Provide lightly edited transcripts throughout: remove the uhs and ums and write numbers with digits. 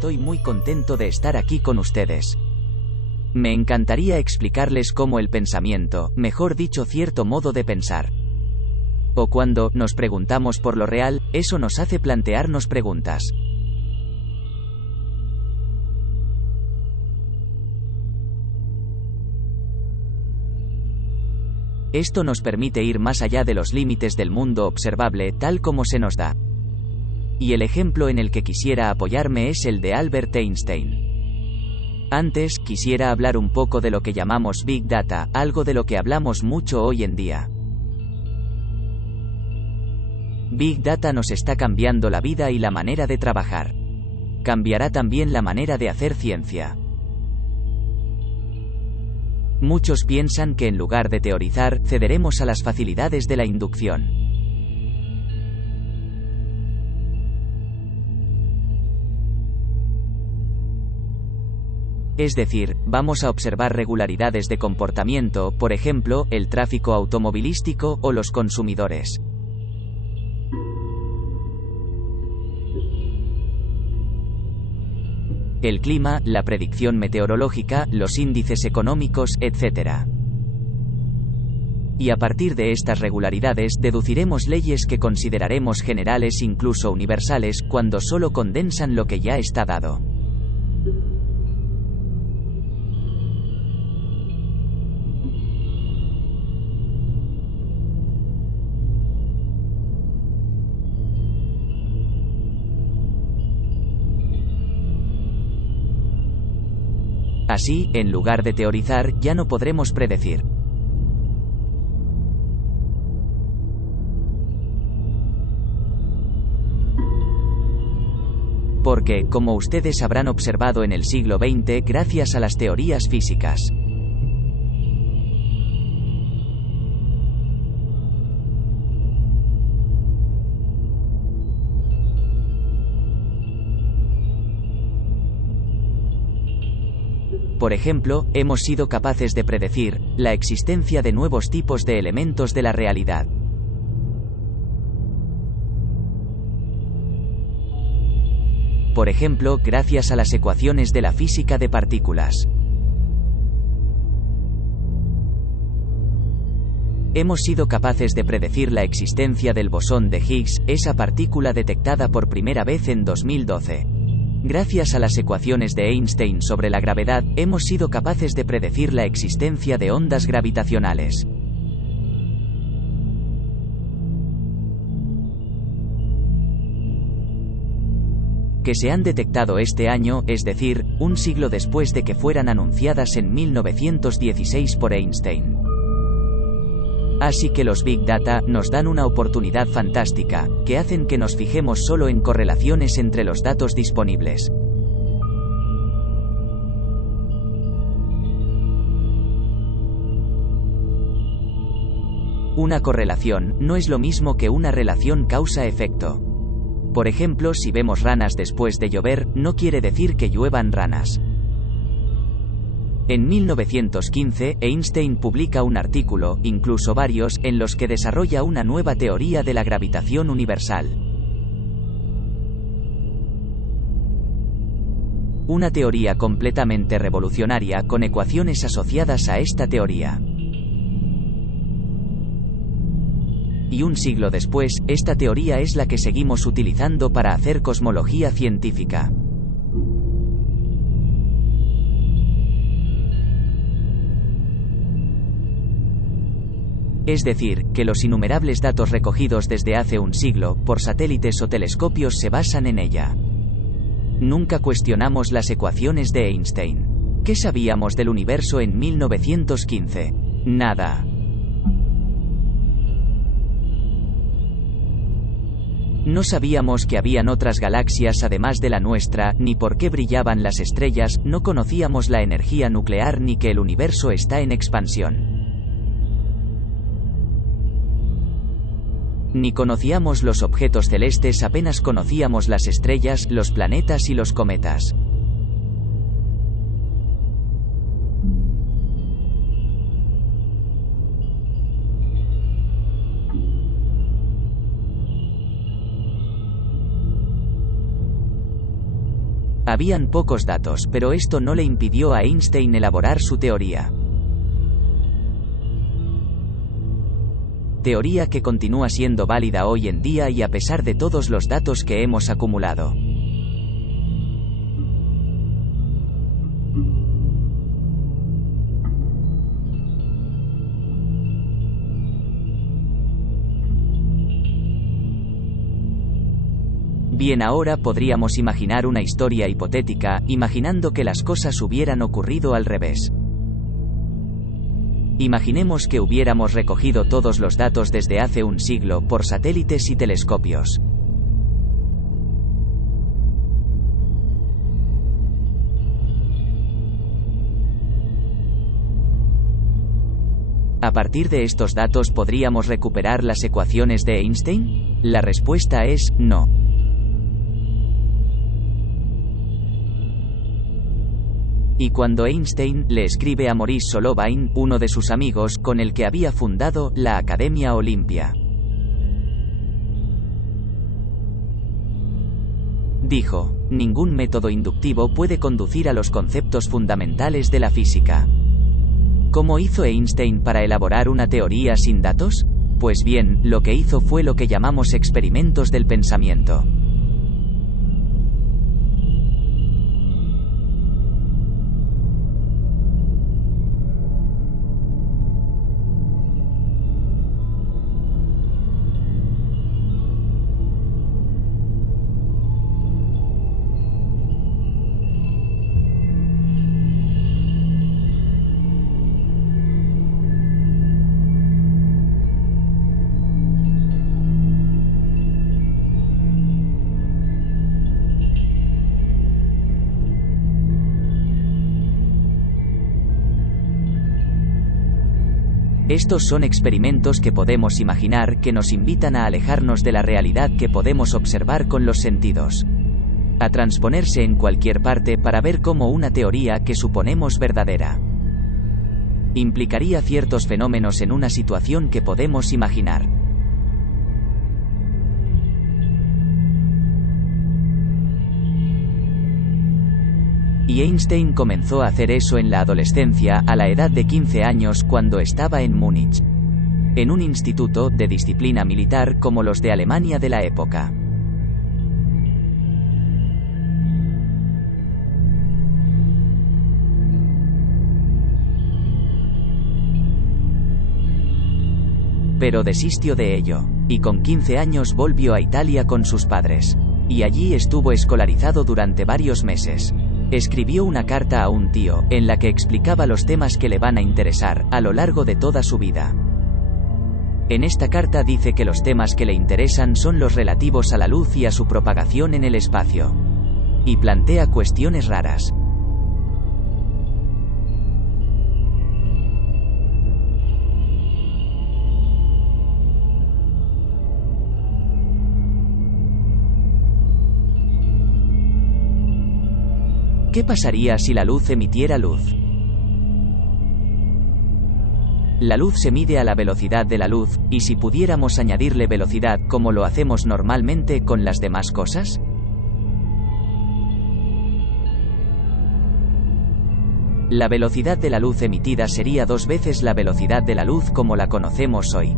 estoy muy contento de estar aquí con ustedes. Me encantaría explicarles cómo el pensamiento, mejor dicho cierto modo de pensar, o cuando nos preguntamos por lo real, eso nos hace plantearnos preguntas. Esto nos permite ir más allá de los límites del mundo observable tal como se nos da. Y el ejemplo en el que quisiera apoyarme es el de Albert Einstein. Antes, quisiera hablar un poco de lo que llamamos Big Data, algo de lo que hablamos mucho hoy en día. Big Data nos está cambiando la vida y la manera de trabajar. Cambiará también la manera de hacer ciencia. Muchos piensan que en lugar de teorizar, cederemos a las facilidades de la inducción. Es decir, vamos a observar regularidades de comportamiento, por ejemplo, el tráfico automovilístico o los consumidores. El clima, la predicción meteorológica, los índices económicos, etc. Y a partir de estas regularidades deduciremos leyes que consideraremos generales, incluso universales, cuando solo condensan lo que ya está dado. Así, en lugar de teorizar, ya no podremos predecir. Porque, como ustedes habrán observado en el siglo XX, gracias a las teorías físicas, por ejemplo, hemos sido capaces de predecir la existencia de nuevos tipos de elementos de la realidad. Por ejemplo, gracias a las ecuaciones de la física de partículas. Hemos sido capaces de predecir la existencia del bosón de Higgs, esa partícula detectada por primera vez en 2012. Gracias a las ecuaciones de Einstein sobre la gravedad, hemos sido capaces de predecir la existencia de ondas gravitacionales. Que se han detectado este año, es decir, un siglo después de que fueran anunciadas en 1916 por Einstein. Así que los Big Data nos dan una oportunidad fantástica, que hacen que nos fijemos solo en correlaciones entre los datos disponibles. Una correlación no es lo mismo que una relación causa-efecto. Por ejemplo, si vemos ranas después de llover, no quiere decir que lluevan ranas. En 1915, Einstein publica un artículo, incluso varios, en los que desarrolla una nueva teoría de la gravitación universal. Una teoría completamente revolucionaria con ecuaciones asociadas a esta teoría. Y un siglo después, esta teoría es la que seguimos utilizando para hacer cosmología científica. Es decir, que los innumerables datos recogidos desde hace un siglo, por satélites o telescopios se basan en ella. Nunca cuestionamos las ecuaciones de Einstein. ¿Qué sabíamos del universo en 1915? Nada. No sabíamos que habían otras galaxias además de la nuestra, ni por qué brillaban las estrellas, no conocíamos la energía nuclear ni que el universo está en expansión. Ni conocíamos los objetos celestes, apenas conocíamos las estrellas, los planetas y los cometas. Habían pocos datos, pero esto no le impidió a Einstein elaborar su teoría. Teoría que continúa siendo válida hoy en día y a pesar de todos los datos que hemos acumulado. Bien, ahora podríamos imaginar una historia hipotética, imaginando que las cosas hubieran ocurrido al revés. Imaginemos que hubiéramos recogido todos los datos desde hace un siglo por satélites y telescopios. ¿A partir de estos datos podríamos recuperar las ecuaciones de Einstein? La respuesta es no. Y cuando Einstein le escribe a Maurice Solobain, uno de sus amigos, con el que había fundado la Academia Olimpia, dijo: ningún método inductivo puede conducir a los conceptos fundamentales de la física. ¿Cómo hizo Einstein para elaborar una teoría sin datos? Pues bien, lo que hizo fue lo que llamamos experimentos del pensamiento. Estos son experimentos que podemos imaginar que nos invitan a alejarnos de la realidad que podemos observar con los sentidos, a transponerse en cualquier parte para ver cómo una teoría que suponemos verdadera implicaría ciertos fenómenos en una situación que podemos imaginar. Y Einstein comenzó a hacer eso en la adolescencia, a la edad de 15 años, cuando estaba en Múnich, en un instituto de disciplina militar como los de Alemania de la época. Pero desistió de ello, y con 15 años volvió a Italia con sus padres. Y allí estuvo escolarizado durante varios meses. Escribió una carta a un tío, en la que explicaba los temas que le van a interesar a lo largo de toda su vida. En esta carta dice que los temas que le interesan son los relativos a la luz y a su propagación en el espacio. Y plantea cuestiones raras. ¿Qué pasaría si la luz emitiera luz? La luz se mide a la velocidad de la luz, y si pudiéramos añadirle velocidad como lo hacemos normalmente con las demás cosas. La velocidad de la luz emitida sería 2 veces la velocidad de la luz como la conocemos hoy.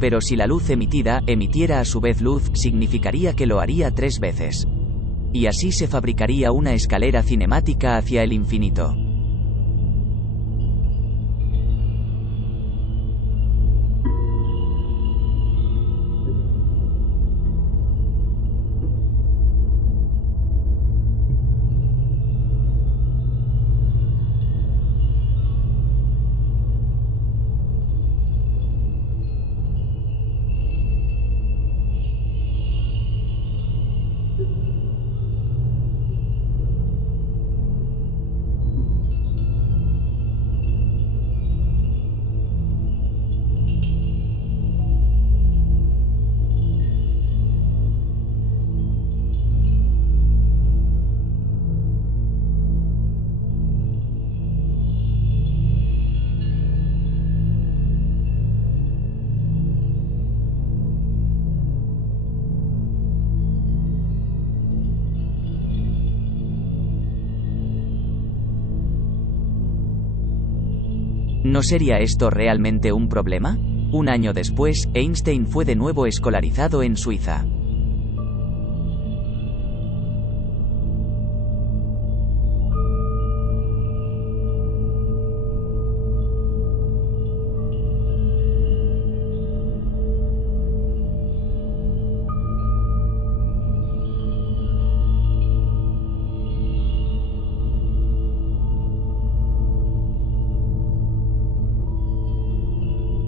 Pero si la luz emitida emitiera a su vez luz, significaría que lo haría 3 veces. Y así se fabricaría una escalera cinemática hacia el infinito. ¿No sería esto realmente un problema? Un año después, Einstein fue de nuevo escolarizado en Suiza.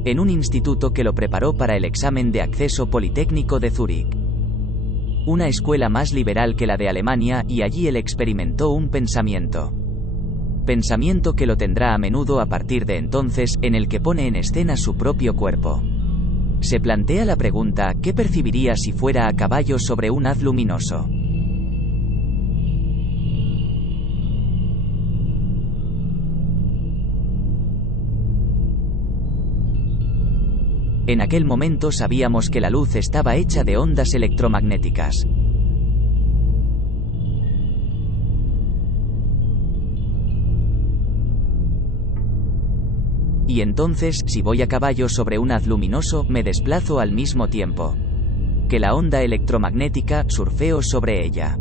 En un instituto que lo preparó para el examen de acceso politécnico de Zúrich. Una escuela más liberal que la de Alemania, y allí él experimentó un pensamiento. Pensamiento que lo tendrá a menudo a partir de entonces, en el que pone en escena su propio cuerpo. Se plantea la pregunta, ¿qué percibiría si fuera a caballo sobre un haz luminoso? En aquel momento sabíamos que la luz estaba hecha de ondas electromagnéticas. Y entonces, si voy a caballo sobre un haz luminoso, me desplazo al mismo tiempo que la onda electromagnética, surfeo sobre ella.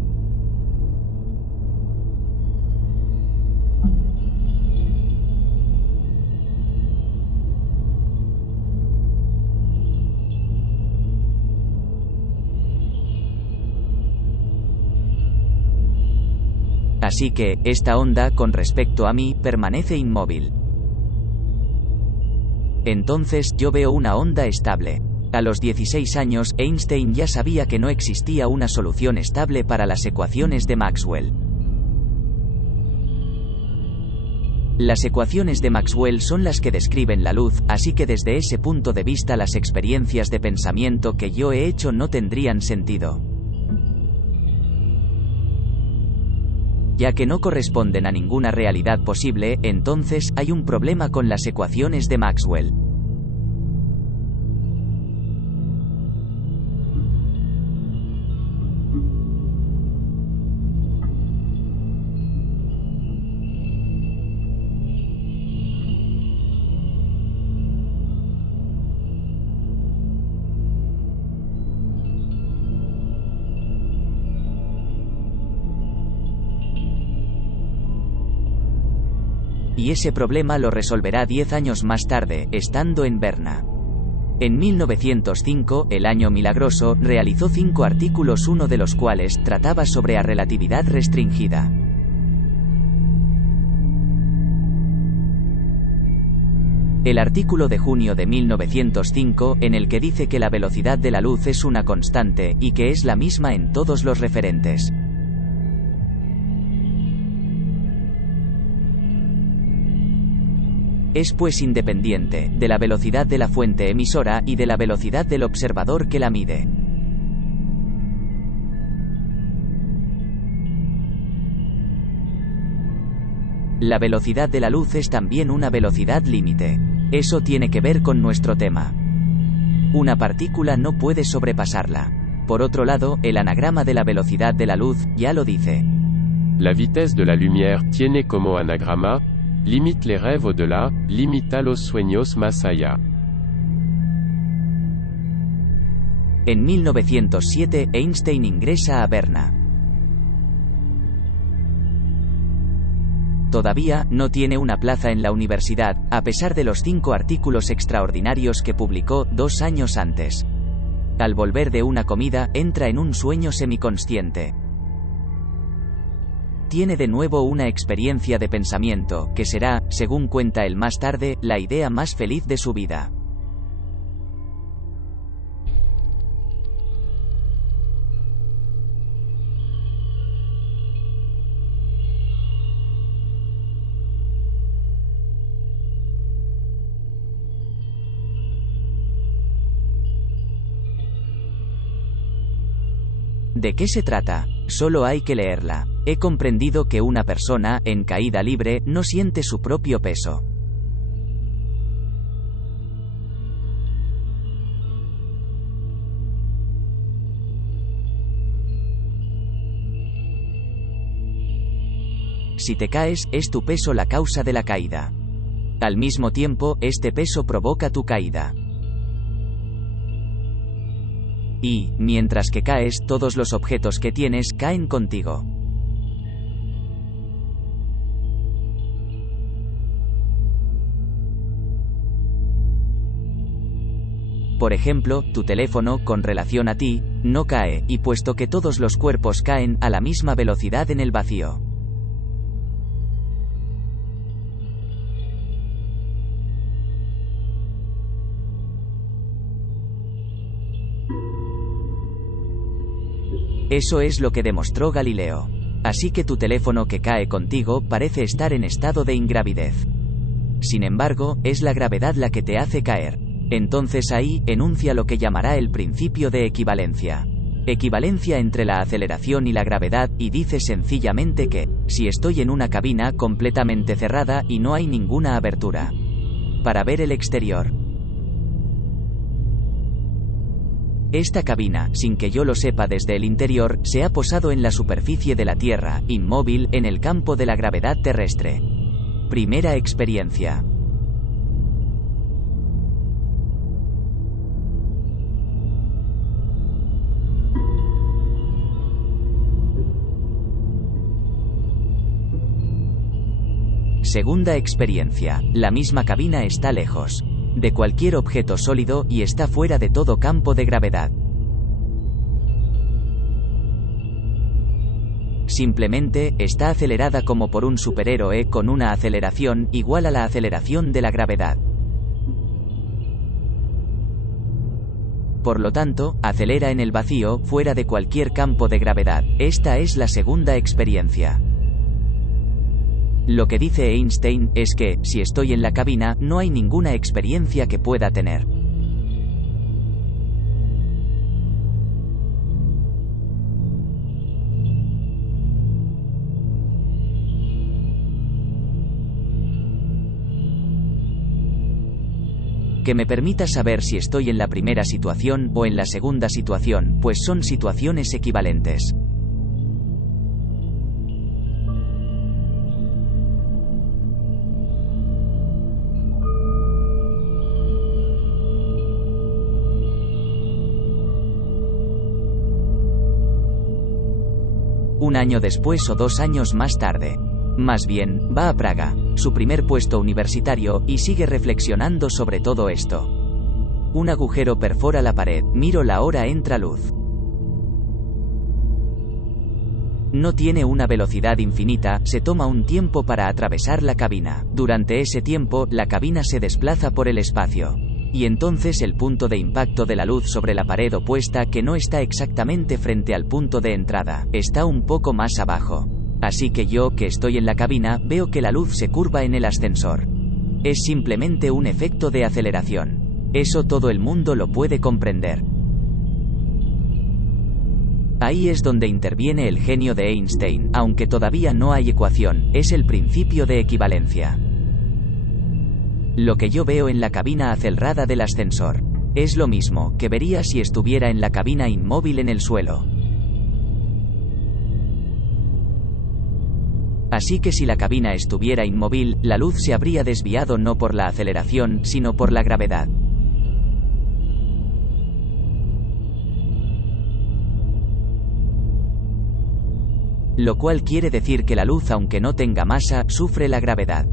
Así que, esta onda, con respecto a mí, permanece inmóvil. Entonces, yo veo una onda estable. A los 16 años, Einstein ya sabía que no existía una solución estable para las ecuaciones de Maxwell. Las ecuaciones de Maxwell son las que describen la luz, así que desde ese punto de vista las experiencias de pensamiento que yo he hecho no tendrían sentido. Ya que no corresponden a ninguna realidad posible, entonces, hay un problema con las ecuaciones de Maxwell. Y ese problema lo resolverá 10 años más tarde, estando en Berna. En 1905, el año milagroso, realizó 5 artículos, uno de los cuales trataba sobre la relatividad restringida. El artículo de junio de 1905, en el que dice que la velocidad de la luz es una constante, y que es la misma en todos los referentes. Es pues independiente de la velocidad de la fuente emisora y de la velocidad del observador que la mide. La velocidad de la luz es también una velocidad límite. Eso tiene que ver con nuestro tema. Una partícula no puede sobrepasarla. Por otro lado, el anagrama de la velocidad de la luz ya lo dice. La vitesse de la lumière tiene como anagrama, limite les rêves au-delà, limita los sueños más allá. En 1907, Einstein ingresa a Berna. Todavía no tiene una plaza en la universidad, a pesar de los 5 artículos extraordinarios que publicó 2 años antes. Al volver de una comida, entra en un sueño semiconsciente. Tiene de nuevo una experiencia de pensamiento, que será, según cuenta él más tarde, la idea más feliz de su vida. ¿De qué se trata? Solo hay que leerla. He comprendido que una persona, en caída libre, no siente su propio peso. Si te caes, es tu peso la causa de la caída. Al mismo tiempo, este peso provoca tu caída. Y, mientras que caes, todos los objetos que tienes caen contigo. Por ejemplo, tu teléfono, con relación a ti, no cae, y puesto que todos los cuerpos caen a la misma velocidad en el vacío. Eso es lo que demostró Galileo. Así que tu teléfono que cae contigo parece estar en estado de ingravidez. Sin embargo, es la gravedad la que te hace caer. Entonces ahí, enuncia lo que llamará el principio de equivalencia. Equivalencia entre la aceleración y la gravedad, y dice sencillamente que, si estoy en una cabina completamente cerrada y no hay ninguna abertura para ver el exterior, esta cabina, sin que yo lo sepa desde el interior, se ha posado en la superficie de la Tierra, inmóvil, en el campo de la gravedad terrestre. Primera experiencia. Segunda experiencia. La misma cabina está lejos de cualquier objeto sólido y está fuera de todo campo de gravedad. Simplemente, está acelerada como por un superhéroe con una aceleración igual a la aceleración de la gravedad. Por lo tanto, acelera en el vacío, fuera de cualquier campo de gravedad. Esta es la segunda experiencia. Lo que dice Einstein es que, si estoy en la cabina, no hay ninguna experiencia que pueda tener. Que me permita saber si estoy en la primera situación o en la segunda situación, pues son situaciones equivalentes. Un año después o 2 años más tarde. Más bien, va a Praga, su primer puesto universitario, y sigue reflexionando sobre todo esto. Un agujero perfora la pared, miro la hora, entra luz. No tiene una velocidad infinita, se toma un tiempo para atravesar la cabina. Durante ese tiempo, la cabina se desplaza por el espacio. Y entonces el punto de impacto de la luz sobre la pared opuesta, que no está exactamente frente al punto de entrada, está un poco más abajo. Así que yo, que estoy en la cabina, veo que la luz se curva en el ascensor. Es simplemente un efecto de aceleración. Eso todo el mundo lo puede comprender. Ahí es donde interviene el genio de Einstein, aunque todavía no hay ecuación, es el principio de equivalencia. Lo que yo veo en la cabina acelerada del ascensor es lo mismo que vería si estuviera en la cabina inmóvil en el suelo. Así que si la cabina estuviera inmóvil, la luz se habría desviado no por la aceleración, sino por la gravedad. Lo cual quiere decir que la luz, aunque no tenga masa, sufre la gravedad.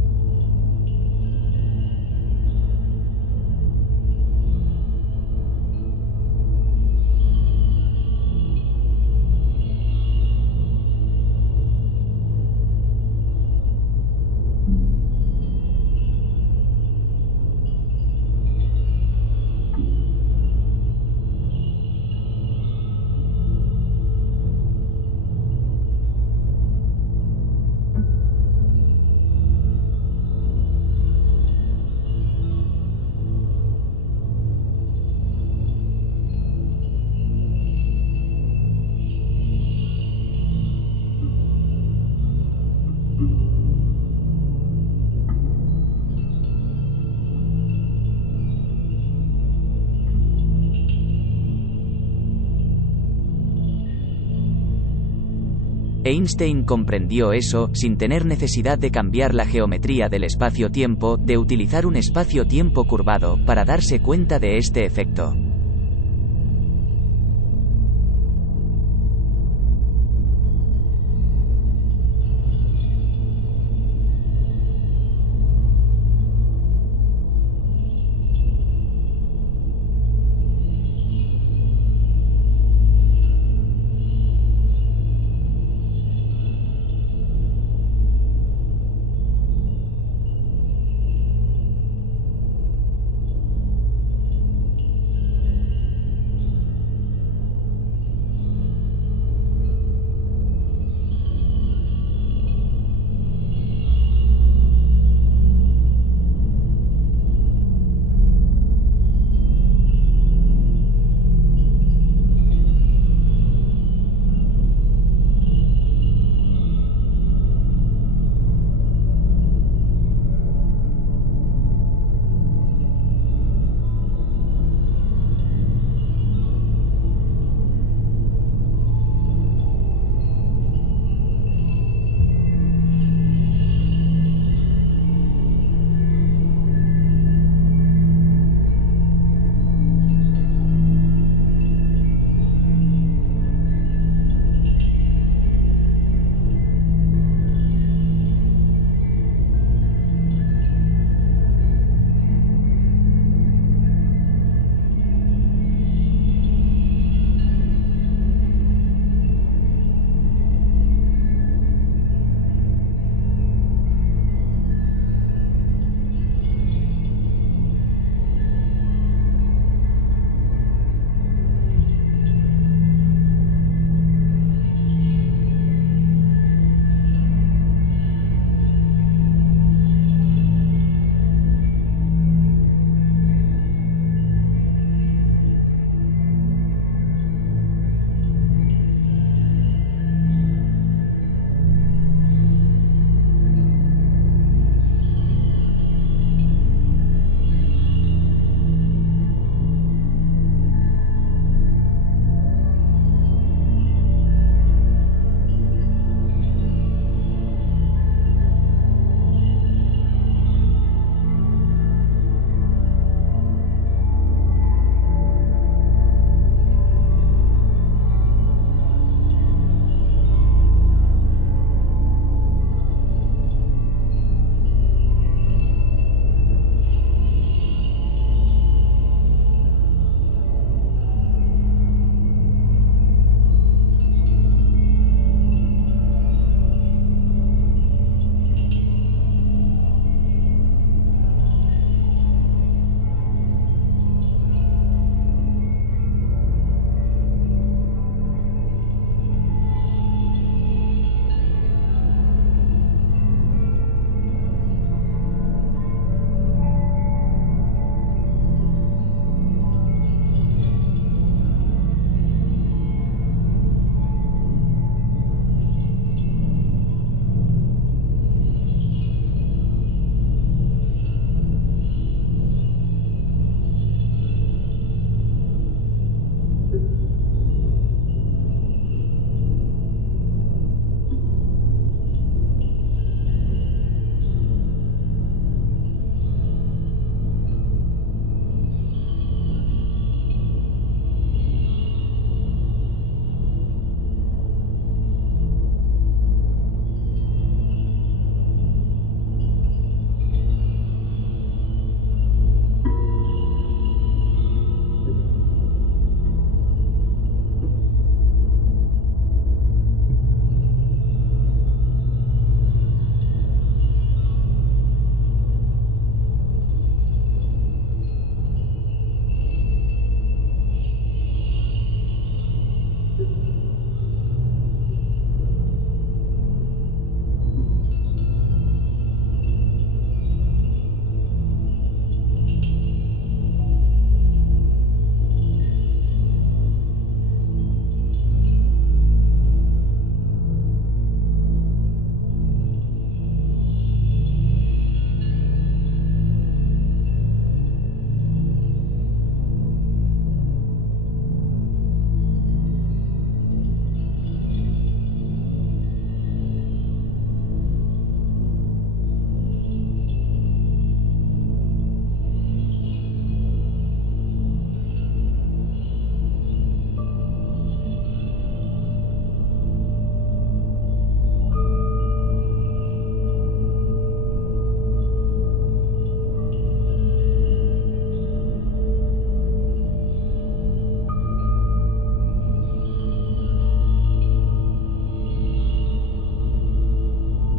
Einstein comprendió eso, sin tener necesidad de cambiar la geometría del espacio-tiempo, de utilizar un espacio-tiempo curvado, para darse cuenta de este efecto.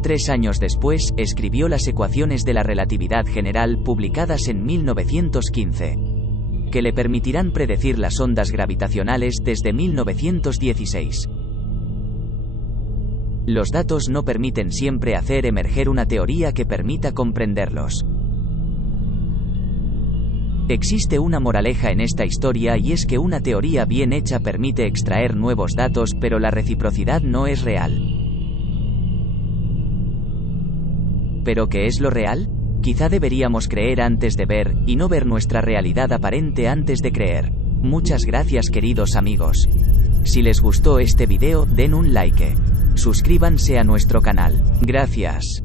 3 años después, escribió las ecuaciones de la relatividad general publicadas en 1915, que le permitirán predecir las ondas gravitacionales desde 1916. Los datos no permiten siempre hacer emerger una teoría que permita comprenderlos. Existe una moraleja en esta historia y es que una teoría bien hecha permite extraer nuevos datos, pero la reciprocidad no es real. ¿Pero qué es lo real? Quizá deberíamos creer antes de ver, y no ver nuestra realidad aparente antes de creer. Muchas gracias queridos amigos. Si les gustó este video, den un like. Suscríbanse a nuestro canal. Gracias.